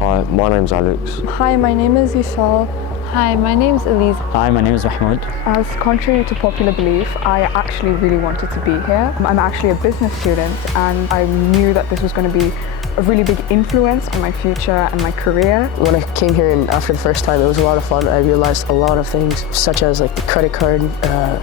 Hi, my name's Alex. Hi, my name is Yishal. Hi, my name's Elise. Hi, my name is Mahmoud. As contrary to popular belief, I actually really wanted to be here. I'm actually a business student and I knew that this was going to be a really big influence on my future and my career. When I came here and after the first time, it was a lot of fun. I realized a lot of things, such as like the credit card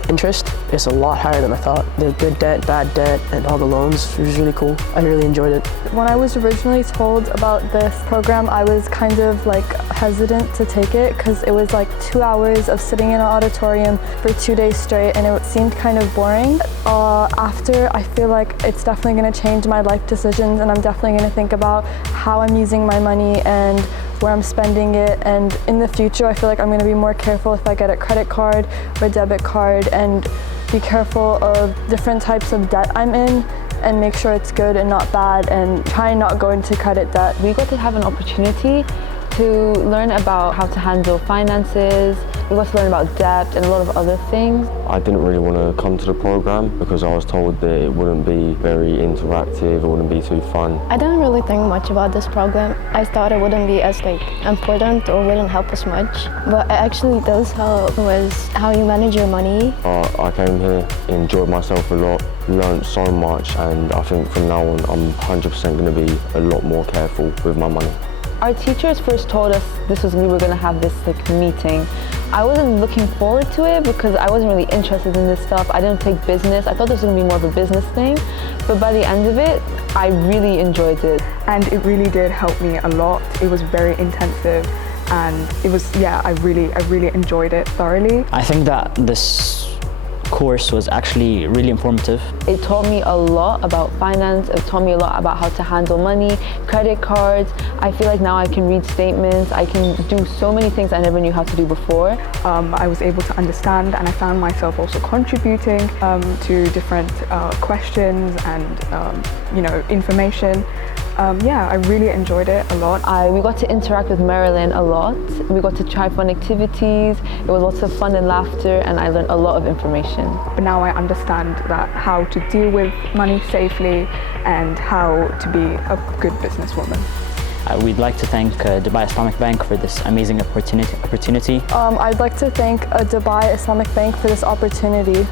interest. It's a lot higher than I thought. The good debt, bad debt, and all the loans was really cool. I really enjoyed it. When I was originally told about this program, I was kind of like hesitant to take it because it was like 2 hours of sitting in an auditorium for 2 days straight and it seemed kind of boring. After, I feel like it's definitely going to change my life decisions and I'm definitely going to think about how I'm using my money and where I'm spending it, and in the future I feel like I'm going to be more careful if I get a credit card or a debit card and be careful of different types of debt I'm in and make sure it's good and not bad and try and not go into credit debt. We got to have an opportunity to learn about how to handle finances. We got to learn about debt and a lot of other things. I didn't really want to come to the program because I was told that it wouldn't be very interactive, it wouldn't be too fun. I didn't really think much about this program. I thought it wouldn't be as important or wouldn't help us much, but it actually does help with how you manage your money. I came here, enjoyed myself a lot, learned so much, and I think from now on I'm 100% going to be a lot more careful with my money. Our teachers first told us we were going to have this meeting. I wasn't looking forward to it because I wasn't really interested in this stuff. I didn't take business. I thought this was going to be more of a business thing. But by the end of it, I really enjoyed it. And it really did help me a lot. It was very intensive and it was, I really enjoyed it thoroughly. I think that this course was actually really informative. It taught me a lot about finance. It taught me a lot about how to handle money, credit cards. I feel like now I can read statements. I can do so many things I never knew how to do before. I was able to understand and I found myself also contributing to different questions and information. I really enjoyed it a lot. We got to interact with Marilyn a lot. We got to try fun activities. It was lots of fun and laughter and I learned a lot of information. But now I understand that how to deal with money safely and how to be a good businesswoman. We'd like to thank Dubai Islamic Bank for this amazing opportunity. I'd like to thank Dubai Islamic Bank for this opportunity.